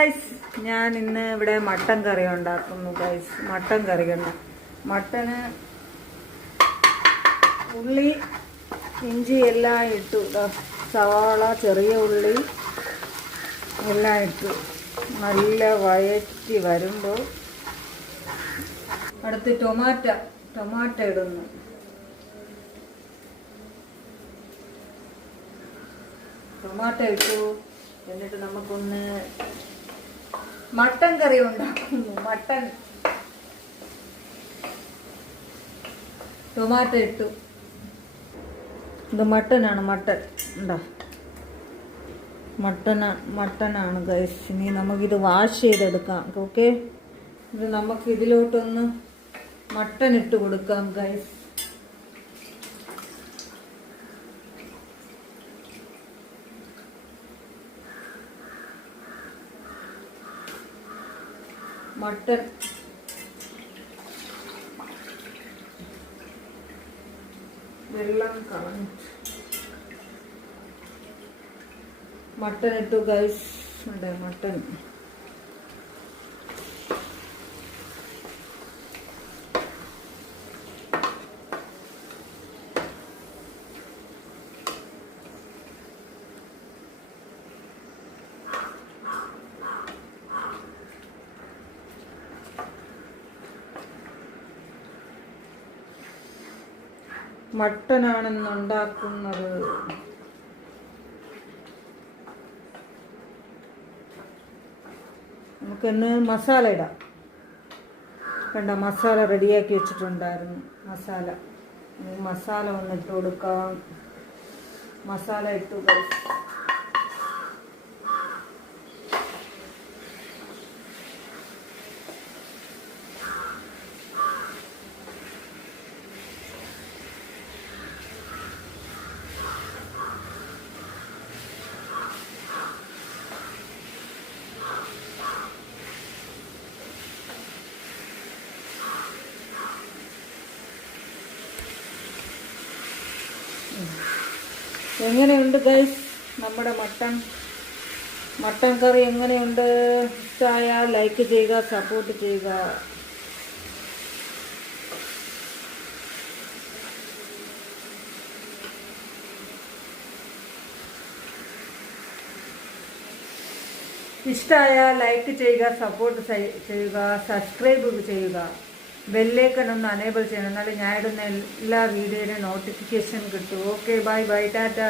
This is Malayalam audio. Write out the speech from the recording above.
ഗൈസ് ഞാൻ ഇന്ന് ഇവിടെ മട്ടൻ കറി ഉണ്ടാക്കുന്നു ഗൈസ് മട്ടൻ കറി ഉണ്ട് മട്ടന് ഉള്ളി ഇഞ്ചി എല്ലാം ഇട്ടു. സവാള ചെറിയ ഉള്ളി എല്ലാം ഇട്ടു. നല്ല വയറ്റി വരുമ്പോൾ അടുത്ത് ടൊമാറ്റ ടൊമാറ്റ ഇടുന്നു. ടൊമാറ്റ ഇട്ടു. എന്നിട്ട് നമുക്കൊന്ന് മട്ടൻ കറി ഉണ്ടാക്കുന്നു. മട്ടൻ. ടൊമാറ്റോ ഇട്ടു. ഇത് മട്ടനാണ് മട്ടൻ. ഉണ്ടോ മട്ടന മട്ടനാണ് ഗൈസ് ഇനി നമുക്കിത് വാഷ് ചെയ്തെടുക്കാം. ഓക്കെ ഇത് നമുക്ക് ഇതിലോട്ടൊന്ന് മട്ടൻ ഇട്ട് കൊടുക്കാം ഗൈസ് മട്ടൻ വെള്ളം കളഞ്ഞു. മട്ടൺ ഇട്ടു ഗൈസ് ഉണ്ട് ഉണ്ടാക്കുന്നത് നമുക്കിന്ന് മസാല ഇടാം. കണ്ട മസാല റെഡിയാക്കി വെച്ചിട്ടുണ്ടായിരുന്നു. മസാല. മസാല ഒന്ന് ഇട്ട് കൊടുക്കാം. മസാല ഇട്ടു എങ്ങനെയുണ്ട് ഗൈസ് നമ്മുടെ മട്ടൺ മട്ടൺ കറി എങ്ങനെയുണ്ട്? ഇഷ്ടമായാൽ ലൈക്ക് ചെയ്യുക സപ്പോർട്ട് ചെയ്യുക. ഇഷ്ടമായ ലൈക്ക് ചെയ്യുക സപ്പോർട്ട് ചെയ്യുക സബ്സ്ക്രൈബ് ചെയ്യുക. ബെല്ലേക്കൺ ഒന്ന് അനേബിൾ ചെയ്യണം. എന്നാലും ഞാൻ ഇടുന്ന എല്ലാ വീഡിയോയിലും നോട്ടിഫിക്കേഷൻ കിട്ടും. Okay bye bye tata.